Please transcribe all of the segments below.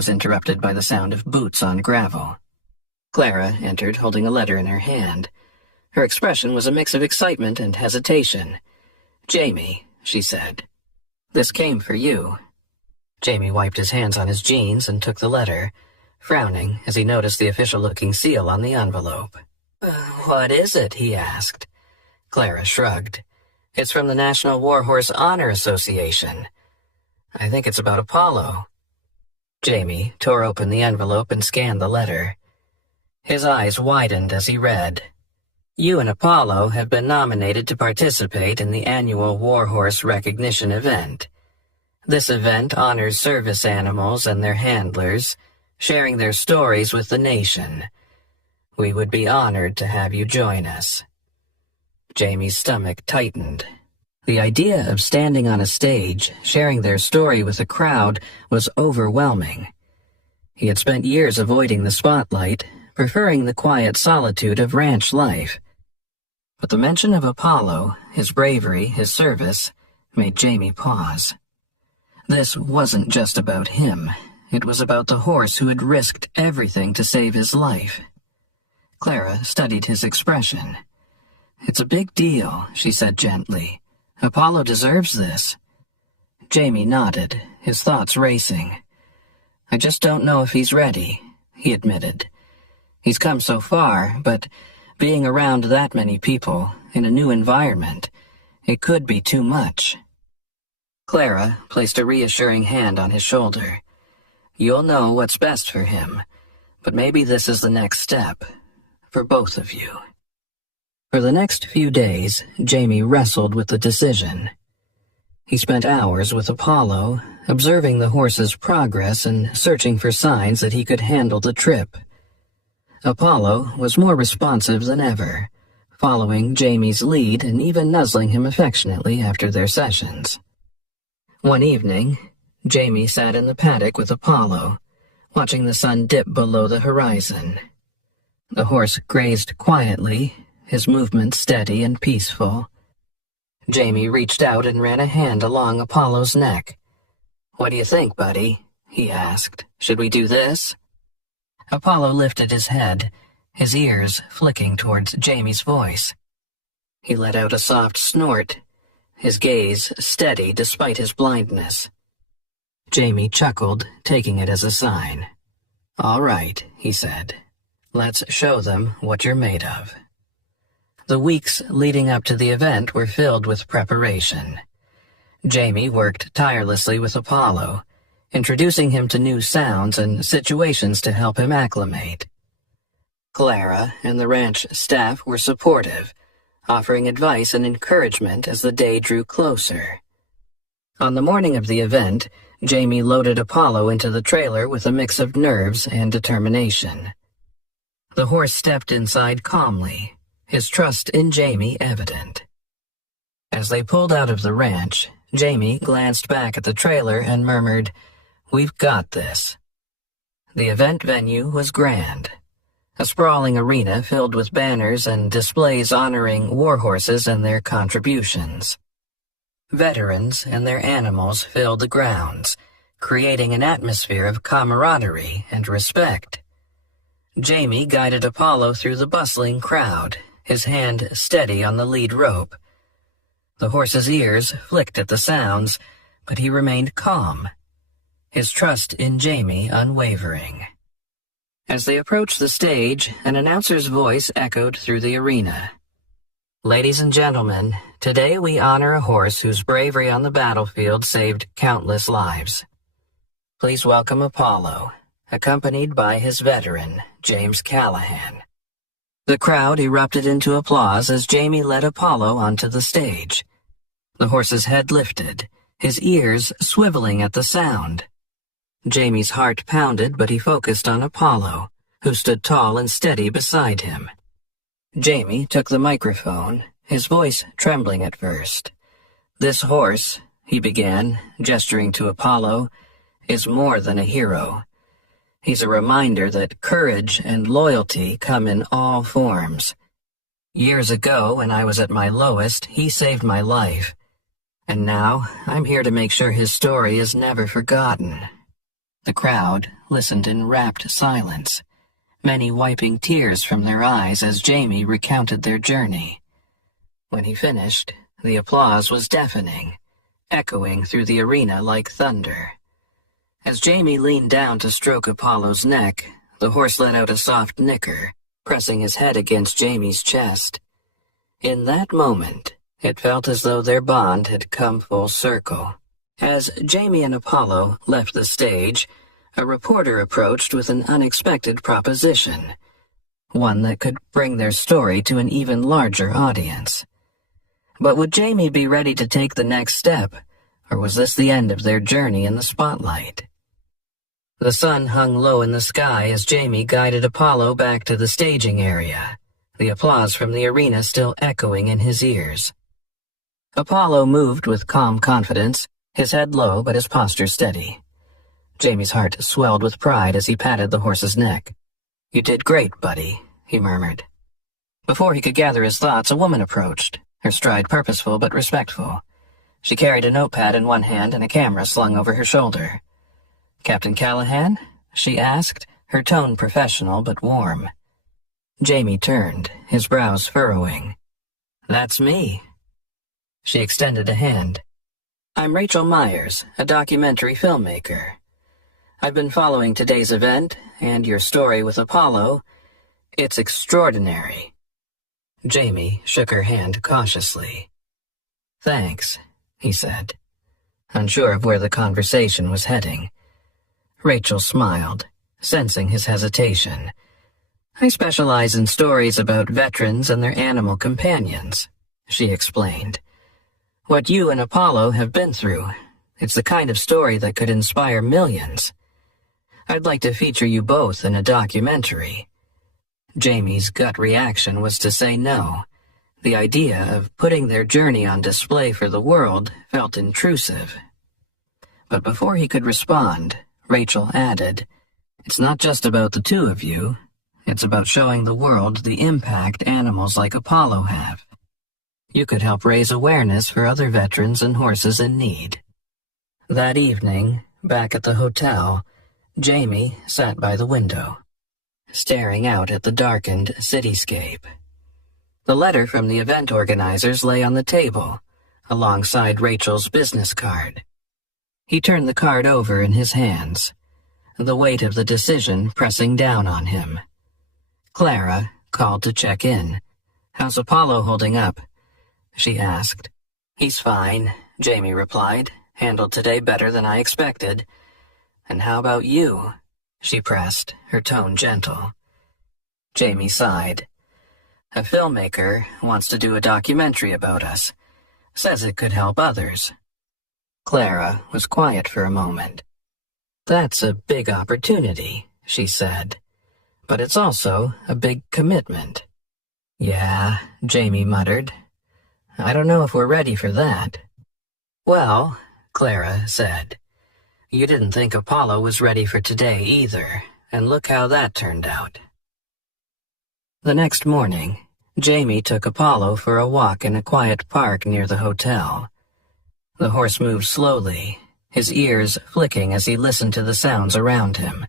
was interrupted by the sound of boots on gravel. Clara entered holding a letter in her hand. Her expression was a mix of excitement and hesitation. "Jamie," she said, "this came for you." Jamie wiped his hands on his jeans and took the letter, frowning as he noticed the official-looking seal on the envelope. What is it?" he asked. Clara shrugged. "It's from the National Warhorse Honor Association. I think it's about Apollo." Jamie tore open the envelope and scanned the letter. His eyes widened as he read, "You and Apollo have been nominated to participate in the annual Warhorse Recognition event. This event honors service animals and their handlers, sharing their stories with the nation. We would be honored to have you join us." Jamie's stomach tightened. The idea of standing on a stage, sharing their story with a crowd, was overwhelming. He had spent years avoiding the spotlight, preferring the quiet solitude of ranch life. But the mention of Apollo, his bravery, his service, made Jamie pause. This wasn't just about him. It was about the horse who had risked everything to save his life. Clara studied his expression. "It's a big deal," she said gently. "Apollo deserves this." Jamie nodded, his thoughts racing. "I just don't know if he's ready," he admitted. "He's come so far, but being around that many people, in a new environment, it could be too much." Clara placed a reassuring hand on his shoulder. "You'll know what's best for him, but maybe this is the next step, for both of you." For the next few days, Jamie wrestled with the decision. He spent hours with Apollo, observing the horse's progress and searching for signs that he could handle the trip. Apollo was more responsive than ever, following Jamie's lead and even nuzzling him affectionately after their sessions. One evening, Jamie sat in the paddock with Apollo, watching the sun dip below the horizon. The horse grazed quietly, his movement steady and peaceful. Jamie reached out and ran a hand along Apollo's neck. "What do you think, buddy?" he asked. "Should we do this?" Apollo lifted his head, his ears flicking towards Jamie's voice. He let out a soft snort, his gaze steady despite his blindness. Jamie chuckled, taking it as a sign. "All right," he said. "Let's show them what you're made of." The weeks leading up to the event were filled with preparation. Jamie worked tirelessly with Apollo, introducing him to new sounds and situations to help him acclimate. Clara and the ranch staff were supportive, offering advice and encouragement as the day drew closer. On the morning of the event, Jamie loaded Apollo into the trailer with a mix of nerves and determination. The horse stepped inside calmly, his trust in Jamie evident. As they pulled out of the ranch, Jamie glanced back at the trailer and murmured, "We've got this." The event venue was grand. A sprawling arena filled with banners and displays honoring war horses and their contributions. Veterans and their animals filled the grounds, creating an atmosphere of camaraderie and respect. Jamie guided Apollo through the bustling crowd, his hand steady on the lead rope. The horse's ears flicked at the sounds, but he remained calm, his trust in Jamie unwavering. As they approached the stage, an announcer's voice echoed through the arena. "Ladies and gentlemen, today we honor a horse whose bravery on the battlefield saved countless lives. Please welcome Apollo, accompanied by his veteran, James Callahan." The crowd erupted into applause as Jamie led Apollo onto the stage. The horse's head lifted, his ears swiveling at the sound. Jamie's heart pounded, but he focused on Apollo, who stood tall and steady beside him. Jamie took the microphone, his voice trembling at first. "This horse," he began, gesturing to Apollo, "is more than a hero. He's a reminder that courage and loyalty come in all forms. Years ago, when I was at my lowest, he saved my life. And now, I'm here to make sure his story is never forgotten." The crowd listened in rapt silence, many wiping tears from their eyes as Jamie recounted their journey. When he finished, the applause was deafening, echoing through the arena like thunder. As Jamie leaned down to stroke Apollo's neck, the horse let out a soft nicker, pressing his head against Jamie's chest. In that moment, it felt as though their bond had come full circle. As Jamie and Apollo left the stage, a reporter approached with an unexpected proposition, one that could bring their story to an even larger audience. But would Jamie be ready to take the next step, or was this the end of their journey in the spotlight? The sun hung low in the sky as Jamie guided Apollo back to the staging area, the applause from the arena still echoing in his ears. Apollo moved with calm confidence, his head low but his posture steady. Jamie's heart swelled with pride as he patted the horse's neck. "You did great, buddy," he murmured. Before he could gather his thoughts, a woman approached, her stride purposeful but respectful. She carried a notepad in one hand and a camera slung over her shoulder. "Captain Callahan?" she asked, her tone professional but warm. Jamie turned, his brows furrowing. "That's me." She extended a hand. "I'm Rachel Myers, a documentary filmmaker. I've been following today's event and your story with Apollo. It's extraordinary." Jamie shook her hand cautiously. "Thanks," he said, unsure of where the conversation was heading. Rachel smiled, sensing his hesitation. "I specialize in stories about veterans and their animal companions," she explained. "What you and Apollo have been through, it's the kind of story that could inspire millions. I'd like to feature you both in a documentary." Jamie's gut reaction was to say no. The idea of putting their journey on display for the world felt intrusive. But before he could respond, Rachel added, "It's not just about the two of you. It's about showing the world the impact animals like Apollo have. You could help raise awareness for other veterans and horses in need." That evening, back at the hotel, Jamie sat by the window, staring out at the darkened cityscape. The letter from the event organizers lay on the table, alongside Rachel's business card. He turned the card over in his hands, the weight of the decision pressing down on him. Clara called to check in. "How's Apollo holding up?" she asked. "He's fine," Jamie replied. "Handled today better than I expected." "And how about you?" she pressed, her tone gentle. Jamie sighed. "A filmmaker wants to do a documentary about us. Says it could help others." Clara was quiet for a moment. "That's a big opportunity," she said. "But it's also a big commitment." "Yeah," Jamie muttered. "I don't know if we're ready for that." "Well," Clara said, "you didn't think Apollo was ready for today either, and look how that turned out." The next morning, Jamie took Apollo for a walk in a quiet park near the hotel. The horse moved slowly, his ears flicking as he listened to the sounds around him.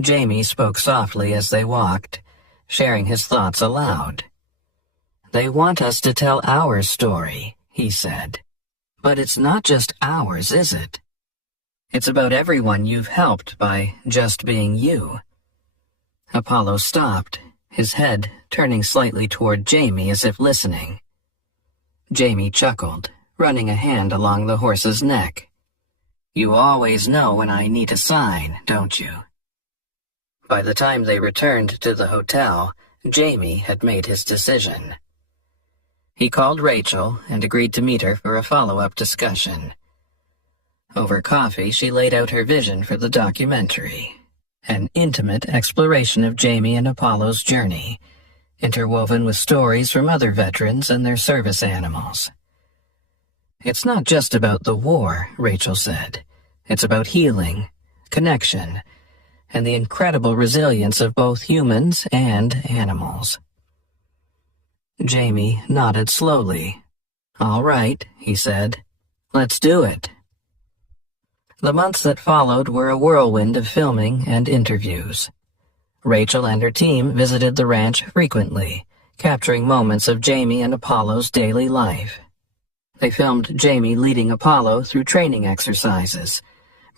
Jamie spoke softly as they walked, sharing his thoughts aloud. "They want us to tell our story," he said. "But it's not just ours, is it? It's about everyone you've helped by just being you." Apollo stopped, his head turning slightly toward Jamie as if listening. Jamie chuckled, running a hand along the horse's neck. "You always know when I need a sign, don't you?" By the time they returned to the hotel, Jamie had made his decision. He called Rachel and agreed to meet her for a follow-up discussion. Over coffee, she laid out her vision for the documentary, an intimate exploration of Jamie and Apollo's journey, interwoven with stories from other veterans and their service animals. "It's not just about the war," Rachel said. "It's about healing, connection, and the incredible resilience of both humans and animals." Jamie nodded slowly. "All right," he said. "Let's do it." The months that followed were a whirlwind of filming and interviews. Rachel and her team visited the ranch frequently, capturing moments of Jamie and Apollo's daily life. They filmed Jamie leading Apollo through training exercises,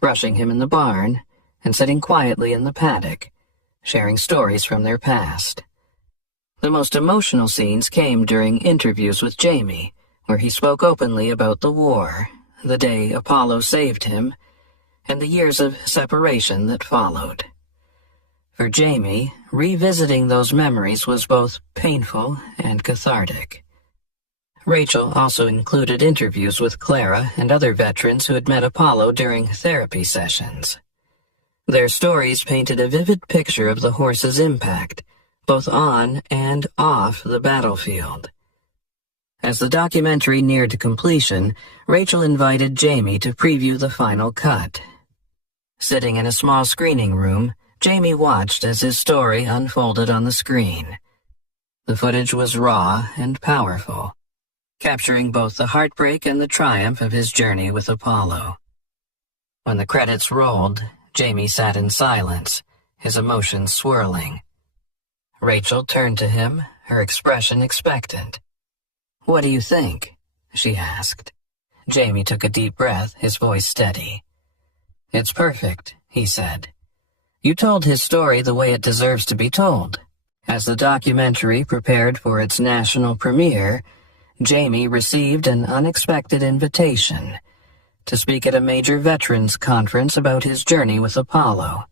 brushing him in the barn, and sitting quietly in the paddock, sharing stories from their past. The most emotional scenes came during interviews with Jamie, where he spoke openly about the war, the day Apollo saved him, and the years of separation that followed. For Jamie, revisiting those memories was both painful and cathartic. Rachel also included interviews with Clara and other veterans who had met Apollo during therapy sessions. Their stories painted a vivid picture of the horse's impact, both on and off the battlefield. As the documentary neared completion, Rachel invited Jamie to preview the final cut. Sitting in a small screening room, Jamie watched as his story unfolded on the screen. The footage was raw and powerful, capturing both the heartbreak and the triumph of his journey with Apollo. When the credits rolled, Jamie sat in silence, his emotions swirling. Rachel turned to him, her expression expectant. "What do you think?" she asked. Jamie took a deep breath, his voice steady. "It's perfect," he said. "You told his story the way it deserves to be told." As the documentary prepared for its national premiere, Jamie received an unexpected invitation to speak at a major veterans conference about his journey with Apollo.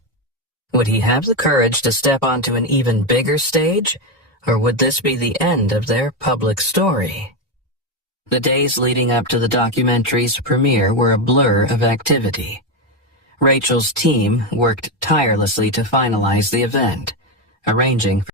Would he have the courage to step onto an even bigger stage, or would this be the end of their public story? The days leading up to the documentary's premiere were a blur of activity. Rachel's team worked tirelessly to finalize the event, arranging